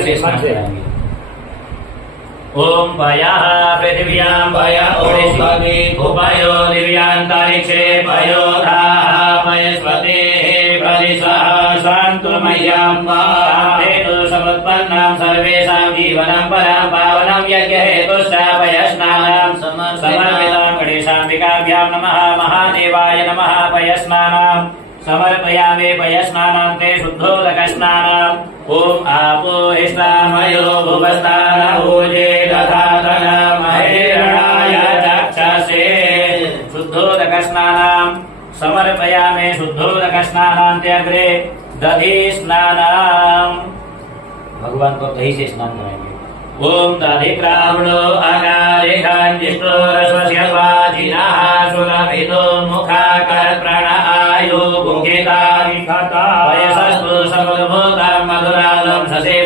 से स्नान कराएंगे। ओम पयः पृथिव्यां पय ओषधि उपयो दिव्यांतरिक्षे पयो धाः पयस्पतेः प्रदिशः शान्तमय्यां हेतु समुत्पन्नां सर्वेषां जीवनं परं पावनं यज्ञहेतुश्च पयस्नानां समर्पितां गणेशाम्बिकाभ्यां नमः। महादेवाय नमः। पयस्नानां समर्पयामि पयस्नानां ते शुद्धोदकस्नानाम्। ओम आपो हिष्ठामयो भुवस्तानभूजे दधातनमहिरणाय चक्षसे शुद्धोदकस्नानां समर्पयामि शुद्धोदकस्नानां ते अग्रे दधि स्नानाम्। भगवान को दही से स्नान कराएंगे। ओम दधिक्रावणो अकारिकाञ्जिष्टो रसस्य वाजिनः सुरभितो मुखाकर प्राणायो भुङ्गिता वयसस्तु समनुभूतं मधुरालं ससे